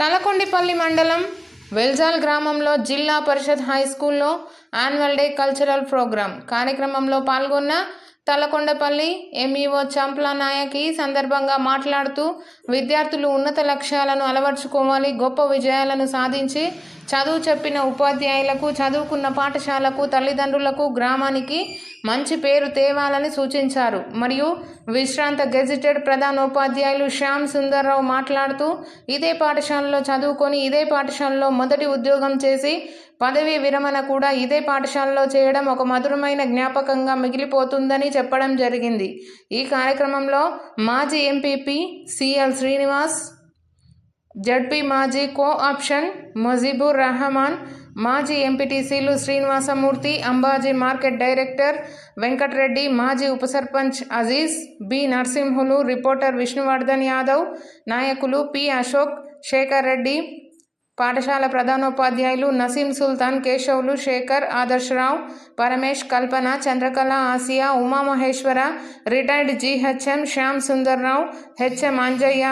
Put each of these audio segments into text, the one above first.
తలకొండిపల్లి మండలం వెల్జాల్ గ్రామంలో జిల్లా పరిషత్ హై స్కూల్లో యాన్యువల్ డే కల్చరల్ ప్రోగ్రాం కార్యక్రమంలో పాల్గొన్న తలకొండపల్లి ఎంఈఓ చంప్ల నాయక్ ఈ సందర్భంగా మాట్లాడుతూ విద్యార్థులు ఉన్నత లక్ష్యాలను అలవర్చుకోవాలి, గొప్ప విజయాలను సాధించి చదువు చెప్పిన ఉపాధ్యాయులకు, చదువుకున్న పాఠశాలకు, తల్లిదండ్రులకు, గ్రామానికి మంచి పేరు తేవాలని సూచించారు. మరియు విశ్రాంత గెజిటెడ్ ప్రధానోపాధ్యాయులు శ్యామ్ సుందర్రావు మాట్లాడుతూ ఇదే పాఠశాలలో చదువుకొని ఇదే పాఠశాలలో మొదటి ఉద్యోగం చేసి పదవీ విరమణ కూడా ఇదే పాఠశాలలో చేయడం ఒక మధురమైన జ్ఞాపకంగా మిగిలిపోతుందని చెప్పడం జరిగింది. ఈ కార్యక్రమంలో మాజీ ఎంపీపీ సిఎల్ శ్రీనివాస్, జడ్పీ మాజీ కో-ఆప్షన్ ముజీబుర్ రహమాన్, మాజీ ఎంపీటీసీలు శ్రీనివాసమూర్తి, అంబాజీ మార్కెట్ డైరెక్టర్ వెంకటరెడ్డి, మాజీ ఉప సర్పంచ్ అజీజ్, బి నరసింహులు, రిపోర్టర్ విష్ణువర్ధన్ యాదవ్, నాయకులు పి అశోక్, శేఖర్ రెడ్డి, పాఠశాల ప్రధానోపాధ్యాయులు Naseem Sultan, Keshavulu, Shekar, Adarsharao, Paramesh, Kalpana, Chandrakala, Asiya, Umamaheshwara, retired GHM Shyam Sundarrao, HM Anjaiah,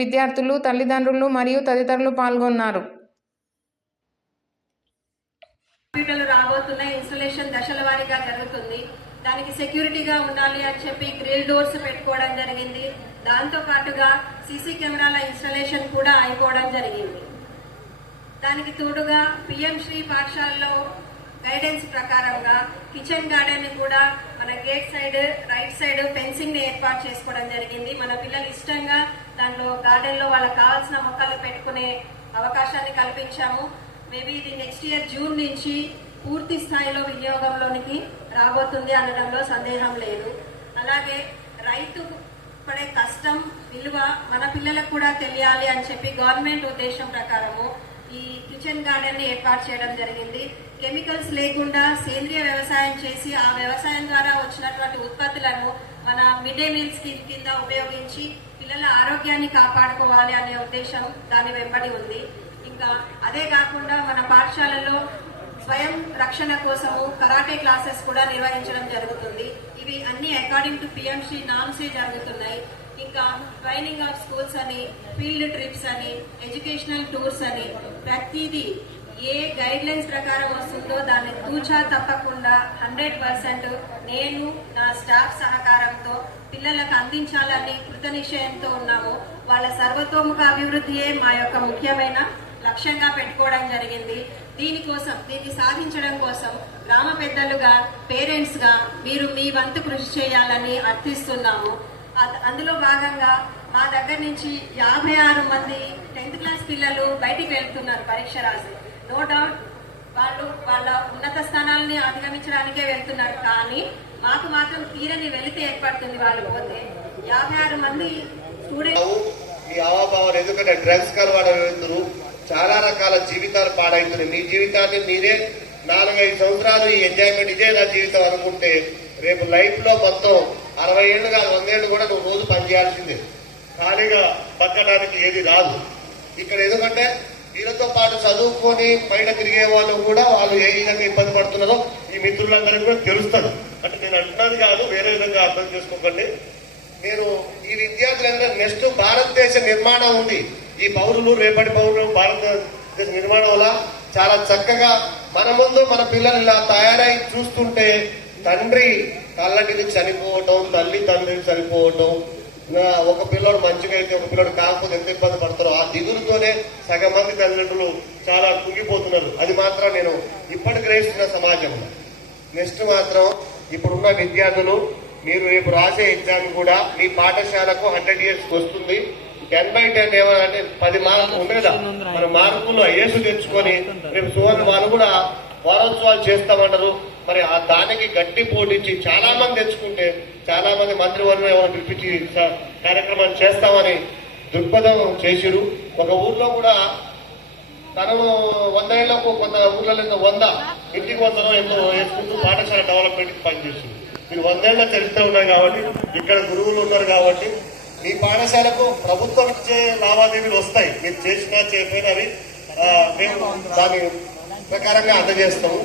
విద్యార్థులు, తల్లిదండ్రులు మరియు తదితరులు పాల్గొన్నారు. కంప్యూటర్లు రాబోతున్నాయి. ఇన్స్టాలేషన్ దశల వారీగా జరుగుతుంది. దానికి సెక్యూరిటీగా ఉండాలి అని చెప్పి గ్రిల్ డోర్స్ పెట్టుకోవడం జరిగింది. దాంతో పాటుగా సీసీ కెమెరాల ఇన్స్టాలేషన్ కూడా అయిపోవడం జరిగింది. దానికి తోడుగా పిఎం శ్రీ పాఠశాలలో గైడెన్స్ ప్రకారంగా కిచెన్ గార్డెన్ కూడా మన gate side right side fencing ని ఏర్పాటు చేసుకోవడం జరిగింది. మన పిల్లలు ఇష్టంగా దాంట్లో గార్డెన్ లో వాళ్ళకి కావాల్సిన మొక్కలు పెట్టుకునే అవకాశాన్ని కల్పించాము. మేబీ ఇది నెక్స్ట్ ఇయర్ జూన్ నుంచి పూర్తి స్థాయిలో వినియోగంలోనికి రాబోతుంది అనడంలో సందేహం లేదు. అలాగే రైతు పడే కష్టం విలువ మన పిల్లలకు కూడా తెలియాలి అని చెప్పి గవర్నమెంట్ ఉద్దేశం ప్రకారము ఈ కిచెన్ గార్డెన్ ని ఏర్పాటు చేయడం జరిగింది. కెమికల్స్ లేకుండా సేంద్రియ వ్యవసాయం చేసి ఆ వ్యవసాయం ద్వారా వచ్చినటువంటి ఉత్పత్తులను మన మిడ్ డే మీల్స్ కింద ఉపయోగించి పిల్లల ఆరోగ్యాన్ని కాపాడుకోవాలి అనే ఉద్దేశం దాని వెంబడి ఉంది. ఇంకా అదే కాకుండా మన పాఠశాలలో స్వయం రక్షణ కోసము కరాటే క్లాసెస్ కూడా నిర్వహించడం జరుగుతుంది. ఇవి అన్ని అకార్డింగ్ టు పిఎంసి నామ్స్ జరుగుతున్నాయి. ఇంకా ట్రైనింగ్ ఆఫ్ స్కూల్స్ అని, ఫీల్డ్ ట్రిప్స్ అని, ఎడ్యుకేషనల్ టూర్స్ అని ప్రతిదీ ఏ గైడ్ లైన్స్ ప్రకారం వస్తుందో దాన్ని తూచా తప్పకుండా 100% నేను నా స్టాఫ్ సహకారంతో పిల్లలకు అందించాలని కృత నిశ్చయంతో ఉన్నాము. వాళ్ళ సర్వతోముఖ అభివృద్ధియే మా యొక్క ముఖ్యమైన లక్ష్యంగా పెట్టుకోవడం జరిగింది. దీన్ని సాధించడం కోసం గ్రామ పెద్దలుగా, పేరెంట్స్ గా మీరు మీ వంతు కృషి చేయాలని అర్థిస్తున్నాము. అందులో భాగంగా మా దగ్గర నుంచి 56 మంది 10th క్లాస్ పిల్లలు బయటికి వెళ్తున్నారు పరీక్ష రాసి. నో డౌట్ వాళ్ళు వాళ్ళ ఉన్నత స్థానాలని అధిగమించడానికే వెళ్తున్నారు. కానీ మాకు మాత్రం తీరని వెళితే ఏర్పడుతుంది. వాళ్ళు పోతే 56 మంది స్టూడెంట్స్ ఎందుకంటే డ్రగ్స్ కలవాడ వెళ్తున్నారు, చాలా రకాల జీవితాలు పాడైతున్నాయి. మీ జీవితాన్ని మీరే 4-5 సంవత్సరాలు ఈ ఎంజాయ్మెంట్ ఇదే నా జీవితం అనుకుంటే రేపు లైఫ్ లో మొత్తం 60 ఏళ్ళు కాదు 100 ఏళ్ళు కూడా నువ్వు రోజు పనిచేయాల్సిందే. ఖాళీగా బతకడానికి ఏది రాదు ఇక్కడ. ఎందుకంటే వీళ్ళతో పాటు చదువుకొని బయట తిరిగే వాళ్ళు కూడా వాళ్ళు ఏ విధంగా ఇబ్బంది పడుతున్నారో ఈ మిత్రులందరికీ కూడా తెలుస్తారు. అంటే నేను అంటున్నది కాదు, వేరే విధంగా అర్థం చేసుకోకండి. నేను ఈ విద్యార్థులందరూ నెక్స్ట్ భారతదేశ నిర్మాణం ఉంది. ఈ పౌరులు రేపటి పౌరులు భారతదేశ నిర్మాణం వల్ల చాలా చక్కగా మన ముందు మన పిల్లలు ఇలా తయారై చూస్తుంటే తండ్రి కళ్ళకి చనిపోవటం, తల్లి తండ్రికి చనిపోవటం, ఒక పిల్లడు మంచిగా అయితే ఒక పిల్లడు కాకపోతే ఎంత ఇబ్బంది పడతారో ఆ దిగులుతోనే సగం మంది తల్లిదండ్రులు చాలా కుంగిపోతున్నారు. అది మాత్రం నేను ఇప్పటి గ్రహిస్తున్న సమాజంలో. నెక్స్ట్ మాత్రం ఇప్పుడున్న విద్యార్థులు మీరు రేపు రాసే ఎగ్జామ్ కూడా మీ పాఠశాలకు 100 years వస్తుంది. 10/10 ఏమంటే 10 మార్కులు ఉండేదా మన మార్కులు ఏసు తెచ్చుకొని రేపు సువర్ణ వాళ్ళు కూడా వారోత్సవాలు చేస్తామంటారు. మరి ఆ దానికి గట్టి పోటీచ్చి చాలా మంది తెచ్చుకుంటే చాలా మంది మంత్రివర్గం ఏమైనా పిలిపించి కార్యక్రమాలు చేస్తామని దృక్పథం చేసిరు. ఒక ఊర్లో కూడా తనను 100 ఏళ్లకు కొంత ఊర్లలో 100 ఇంటికి 100 ఎంతో వేసుకుంటూ పాఠశాల డెవలప్మెంట్కి పనిచేస్తుంది. మీరు 100 ఏళ్ల చరిత్ర ఉన్నాయి కాబట్టి ఇక్కడ గురువులు ఉన్నారు కాబట్టి మీ పాఠశాలకు ప్రభుత్వం ఇచ్చే లావాదేవీలు వస్తాయి. మీరు చేసినా చేయకపోయినవి మేము దాని ప్రకారంగా అందజేస్తాము.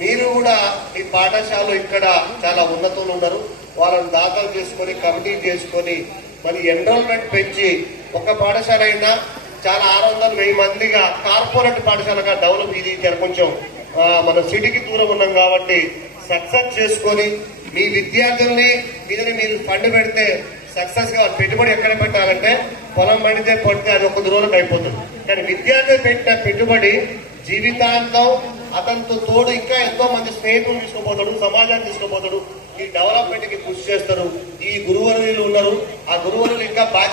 మీరు కూడా మీ పాఠశాలలో ఇక్కడ చాలా ఉన్నతులు ఉన్నారు. వాళ్ళని దాఖలు చేసుకొని కమిటీ చేసుకొని మరి ఎన్రోల్మెంట్ పెంచి ఒక పాఠశాల అయినా చాలా 600-1000 మందిగా కార్పొరేట్ పాఠశాలగా డెవలప్ ఇది కొంచెం మన సిటీకి దూరం ఉన్నాం కాబట్టి సక్సెస్ చేసుకొని మీ విద్యార్థుల్ని మీరు ఫండ్ పెడితే సక్సెస్ గా పెట్టుబడి ఎక్కడ పెట్టాలంటే పొలం పడితే పడితే అది 1 రోజులకు అయిపోతుంది. కానీ విద్యార్థి పెట్టిన పెట్టుబడి జీవితాంతం అతనితో తోడు ఇంకా ఎంతో మంది స్నేహితులు తీసుకుపోతాడు, సమాజాన్ని తీసుకుపోతాడు, ఈ డెవలప్మెంట్ కి కృషి చేస్తారు. ఈ గురువర్యులు ఉన్నారు, ఆ గురువులు ఇంకా బాధ్యత